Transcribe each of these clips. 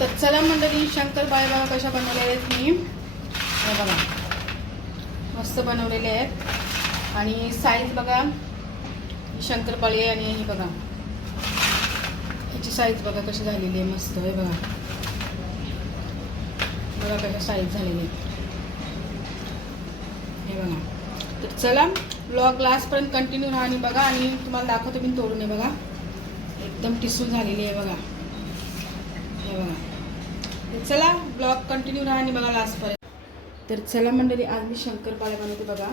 तर चला मंडळी शंकरपाळे बघा कशा बनवलेल्या आहेत मी. हे बघा. मस्त बनवलेले आहेत. आणि साईज बघा. शंकरपाळी आहे आणि ही बघा. हिची साईज बघा कशी झालेली आहे. मस्त आहे बघा. बघा कशा साईज झालेली आहे हे बघा. तर चला ब्लॉग लास्टपर्यंत कंटिन्यू राहा आणि बघा. आणि तुम्हाला दाखवतो मी तोडून आहे बघा. एकदम टिसून झालेली आहे बघा. हे बघा. चला ब्लॉग कंटिन्यू राहा आणि बघा लास्टपर्यंत तर चला मंडळी आज मी शंकरपाळे बनवते बघा.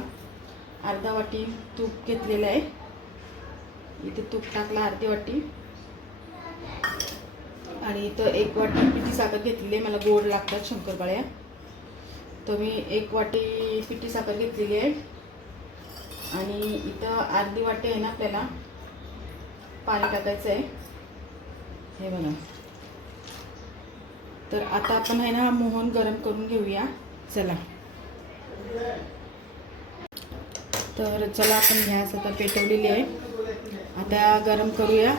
अर्धा वाटी तूप घेतलेलं आहे. इथे तूप टाकला अर्धी वाटी. आणि इथं एक वाटी पिठी साखर घेतलेली आहे. मला गोड लागतात शंकरपाळ्या तर मी एक वाटी पिठी साखर घेतलेली आहे. आणि इथं अर्धी वाटी आहे ना आपल्याला. पाणी टाकायचं आहे. हे बघा. तर आता आपण आहे ना मोहन गरम करून घेऊया. चला. तर चला आपण गॅस आता पेटवलेली आहे. आता गरम करूया.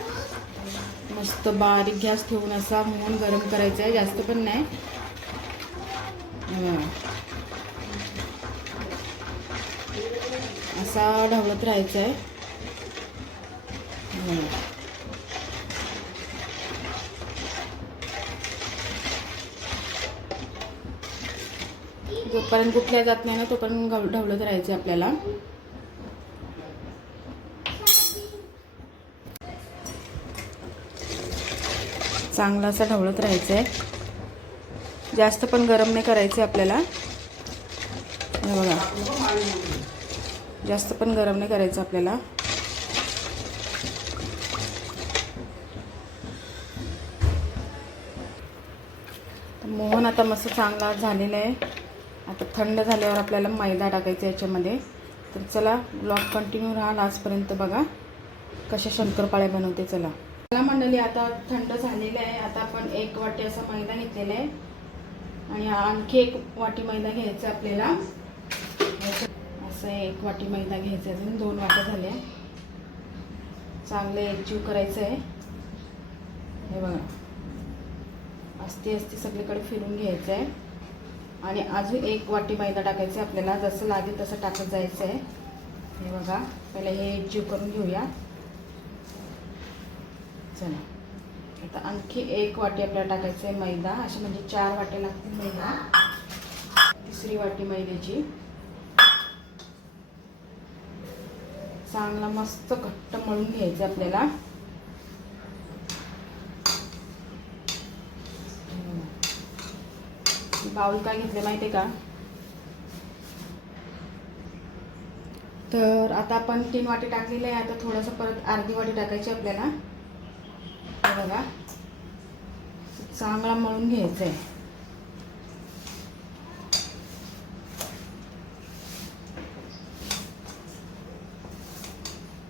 मस्त बारीक गॅस ठेवून असा मोहन गरम करायचा आहे. जास्त पण नाही. असा ढवळत राहायचा आहे. जोपर्यंत गुठल्या जात नाही ना तोपर्यंत गव- ढवळत राहायचं आहे आपल्याला. चांगला असं ढवळत राहायचं आहे जास्त पण गरम नाही करायचं आहे आपल्याला बघा. जास्त पण गरम नाही करायचं आपल्याला. मोहन आता मस्त चांगला झालेला आहे. आता थंड झाल्यावर आपल्याला मैदा टाकायचा याच्यामध्ये. तर चला ब्लॉग कंटिन्यू राहा आजपर्यंत बघा. कशा शंकरपाळे बनवते चला. चला मंडळी आता थंड झालेलं आहे. आता आपण एक वाटी असा मैदा घेतलेला आहे. आणि आणखी एक वाटी मैदा घ्यायचा आपल्याला. असं एक वाटी मैदा घ्यायचा अजून दोन वाट्या झाल्या चांगले एकजीव करायचं आहे. हे बघा. असते असते सगळीकडे फिरून घ्यायचं आहे. आणि अजून एक वाटी मैदा टाकायचं आहे. आपल्याला जसं लागेल तसं टाकत जायचं आहे. हे बघा पहिले हे जीव करून घेऊया. चला. आता आणखी एक वाटी आपल्याला टाकायचं आहे मैदा. असे म्हणजे चार वाटे लागतील मैदा. तिसरी वाटी मैद्याची. चांगला मस्त घट्ट मळून घ्यायचं आपल्याला. बाउल काय घेतले माहिती आहे का? तर आता आपण तीन वाटी टाकलेले आहे आता थोडंसं परत अर्धी वाटी टाकायची आपल्याला. बघा. चांगला मळून घ्यायचं आहे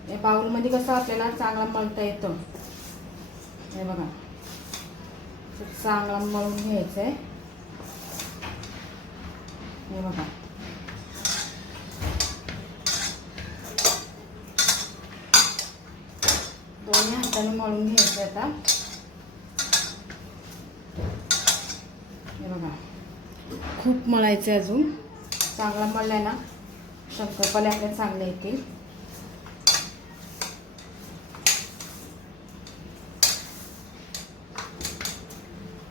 या बाउलमध्ये कसं आपल्याला चांगला मळता येतं? हे बघा. चांगला मळून घ्यायचं आहे हे बघा दोन्ही हाताने मळून घ्यायचं आता हे बघा खूप मळायचं आहे अजून. चांगला मळलाय ना. शंकरपाले आपल्याला चांगले येतील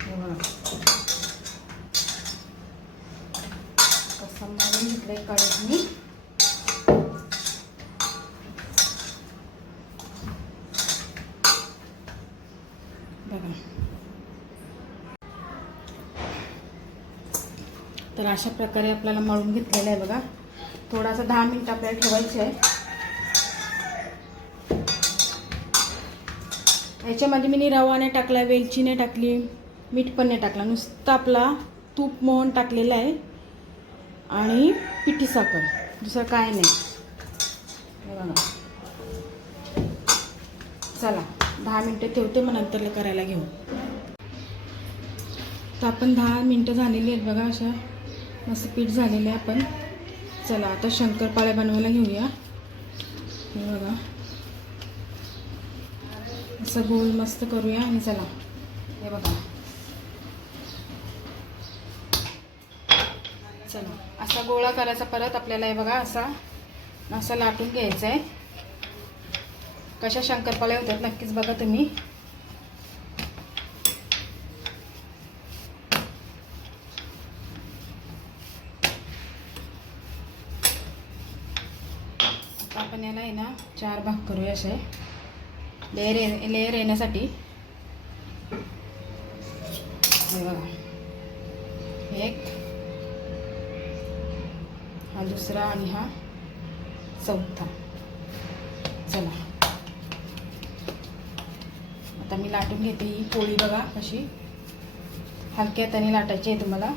हे बघा कसं मळून घेतलंय मी बघा. तर अशा प्रकारे आपल्याला मळून घेतलेलं आहे बघा. थोडासा दहा मिनिट आपल्याला ठेवायचं आहे. याच्यामध्ये मी रवा नाही टाकला वेलची नाही टाकली मीठ पण नाही टाकला. नुसतं आपला तूप मोहन टाकलेलं आहे. आणि पिठी साखर. दुसरं काय नाही. बघा. चला दहा मिनटं ठेवते मग नंतर करायला घेऊ. तर आपण दहा मिनटं झालेली आहेत बघा अशा. मस्त पीठ झालेली आहे आपण. चला आता शंकरपाळ्या बनवायला घेऊया. हे बघा. असं गोल मस्त करूया आणि चला. हे बघा. चला. असा गोळा करायचा परत आपल्याला हे बघा असा असा लाटून घ्यायचा आहे. कशा शंकरपाळ्या होतात नक्कीच बघा तुम्ही. आपण याला आहे ना चार भाग करूया असे. लेअर ये लेअर येण्यासाठी हे बघा एक हा दुसरा आणि हा चौथा. चला. आता मी लाटून घेते ही पोळी बघा कशी. हलक्या हाताने लाटायची आहे तुम्हाला.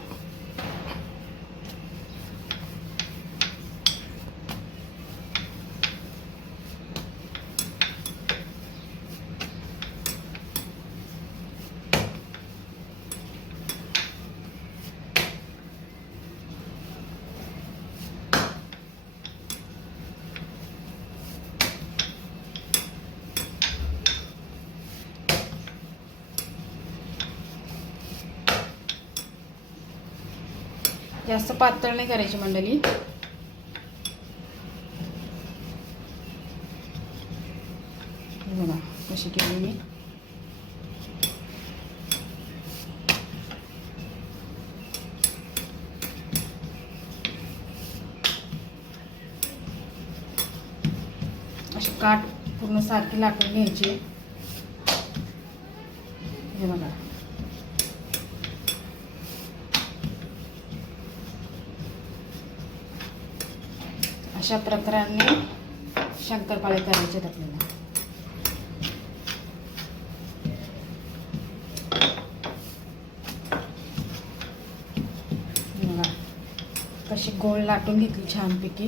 जास्त पातळ नाही करायची मंडळी. बघा कशी केली मी. अशी काठ पूर्ण सारखी लाकडून घ्यायची. हे बघा. अशा प्रकाराने शंकरपाळे करायचे आहेत आपल्याला कशी गोल लाटून घेतली छानपैकी.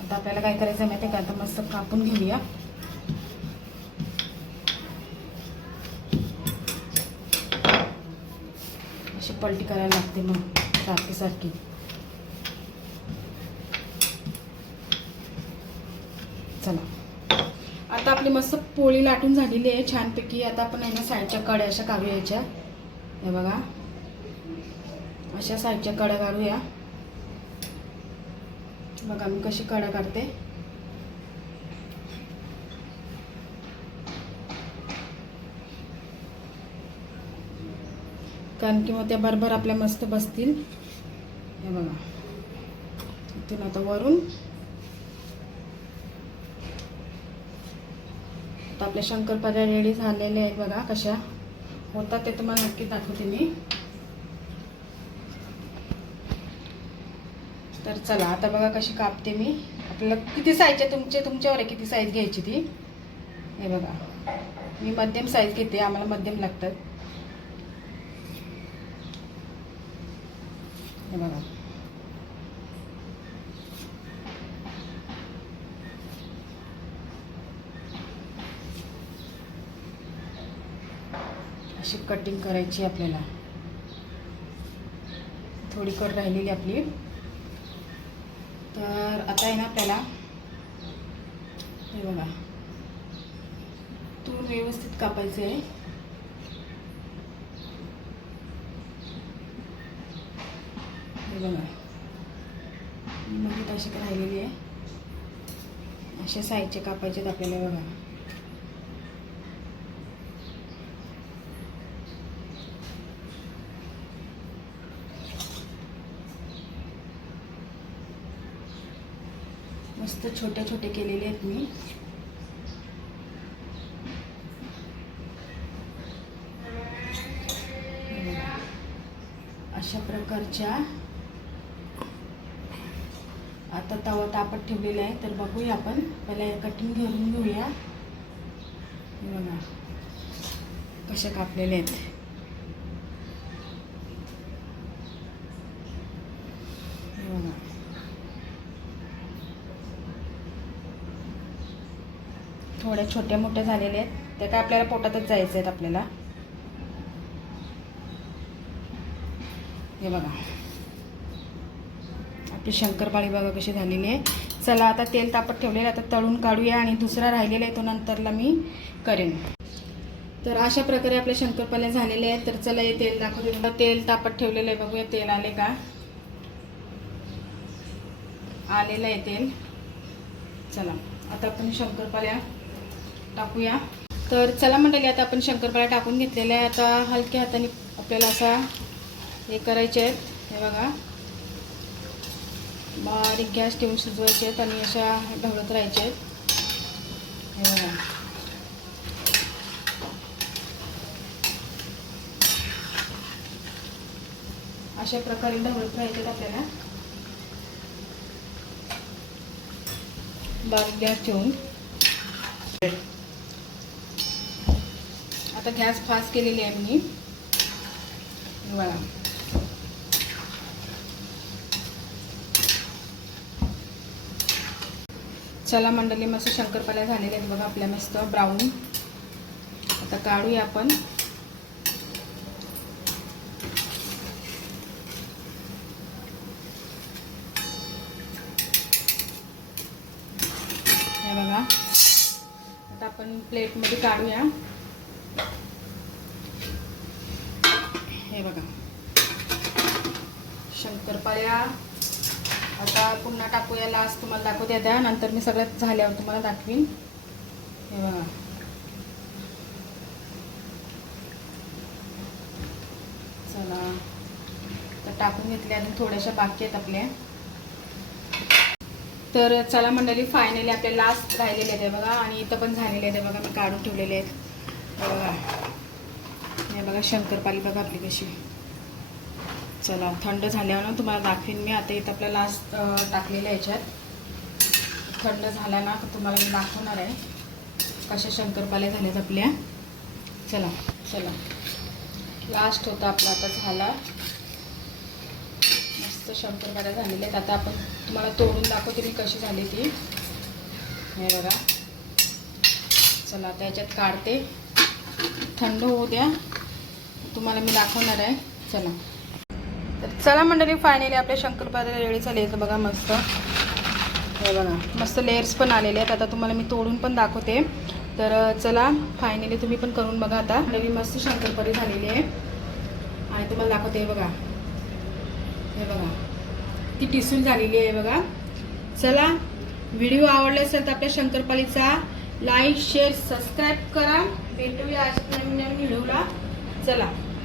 आता आपल्याला काय करायचं माहिती आहे का? आता मस्त कापून घेऊया अशी पलटी करायला लागते मग सारखी सारखी चला. आता आपली मस्त पोळी लाटून झालेली आहे छानपैकी. आता आपण आहे ना साईडच्या कड्या अशा काढूया यायच्या हे बघा. अशा साईडच्या कड्या काढूया. बघा मी कशी कड्या काढते. कारण की मग त्या बरोबर आपल्या मस्त बसतील. हे बघा. इथून आता वरून. आता आपल्या शंकरपाद्या रेडी झालेले आहेत बघा कशा. होतात ते तुम्हाला नक्की दाखवते मी. तर चला आता बघा कशी कापते मी. आपल्याला किती साईजचे तुमचे? तुमच्यावर आहे किती साईज घ्यायची ती? हे बघा. मी मध्यम साईज घेते आम्हाला मध्यम लागतात. हे बघा. अशी कटिंग करायची आपल्याला. थोडी कट राहिलेली आपली. तर आता आहे ना आपल्याला हे बघा. तूर व्यवस्थित कापायचं आहे हे बघा. मग अशी राहिलेली आहे. अशा साईजचे कापायचे आहेत आपल्याला बघा. मस्त छोटे छोटे केलेले आहेत मी. अशा प्रकारच्या आता तवा तापत ठेवलेला आहे. तर बघूया आपण. पहिला कटिंग घेऊन घेऊया. बघा. कशा कापलेल्या आहेत. हे बघा. थोड्या छोट्या मोठ्या झालेल्या आहेत. त्या काय आपल्याला पोटातच जायचं आहेत आपल्याला. हे बघा. आपली शंकरपाळी बघा कशी झालेली आहे. चला आता तेल तापत ठेवलेलं आहे, आता तळून काढूया आणि दुसरा राहिलेला आहे तो नंतरला मी करेन. तर अशा प्रकारे आपले शंकरपाळ्या झालेले आहेत. तर चला हे तेल दाखवते तेल तापत ठेवलेलं आहे. बघूया तेल आले का? आलेलं आहे तेल. चला आता आपण शंकरपाळ्या टाकूया. तर चला मंडळी आता आपण शंकरपाळ्या टाकून घेतलेल्या आहे आता हलक्या हाताने आपल्याला असा हे करायचे आहेत. हे बघा. बारीक गॅस ठेवून शिजवायचे आहेत आणि अशा ढवळत राहायचे आहेत. हे बघा. अशा प्रकारे ढवळत राहायचे आहेत आपल्याला. बारीक गॅस ठेवून. आता गॅस फास्ट केलेली आहे मी. बघा. चला मंडळी मस्त शंकरपाल्या झालेल्या आहेत बघा आपल्या मस्त ब्राऊन आता काढूया आपण. हे बघा. आता आपण प्लेटमध्ये काढूया. हे बघा. शंकरपाळ्या. आता पुन्हा टाकूया लास्ट तुम्हाला दाखवते द्या नंतर मी सगळ्यात झाल्यावर तुम्हाला दाखवीन. हे बघा. चला. तर टाकून घेतल्या आणि थोड्याशा बाकी आहेत आपल्या. तर चला मंडळी फायनली आपल्या लास्ट राहिलेले आहेत बघा. आणि इथं पण झालेले आहेत बघा. मी काढून ठेवलेले आहेत. बघा. हे बघा शंकरपाली बघा आपली कशी. चला थंड झाल्यावर ना तुम्हाला दाखवीन मी. आता इथं आपल्या लास्ट टाकलेल्या याच्यात. थंड झाला ना तुम्हाला मी दाखवणार आहे. कशा शंकरपाल्या झाल्यात आपल्या. चला चला. लास्ट होता आपला आता झाला. मस्त शंकरपाल्या झालेल्या आहेत. आता आपण तुम्हाला तोडून दाखवते मी कशी झाली ती. हे बघा. चला आता याच्यात काढते. थंड होऊ द्या. तुम्हाला मी दाखवणार आहे. चला. तर चला मंडळी फायनली आपल्या शंकरपाळ्या रेडी लेस बघा मस्त. हे बघा मस्त लेअर्स पण आलेले आहेत. आता तुम्हाला मी तोडून पण दाखवते. तर चला फायनली तुम्ही पण करून बघा आता. नवी मस्त शंकरपाळी झालेली आहे. आणि तुम्हाला दाखवते हे बघा. हे बघा. ती टिसून झालेली आहे बघा. चला व्हिडिओ आवडला असेल तर आपल्या शंकरपालीचा लाईक शेअर सबस्क्राईब करा. भेटूया असं नवीन नवीन व्हिडिओला चला.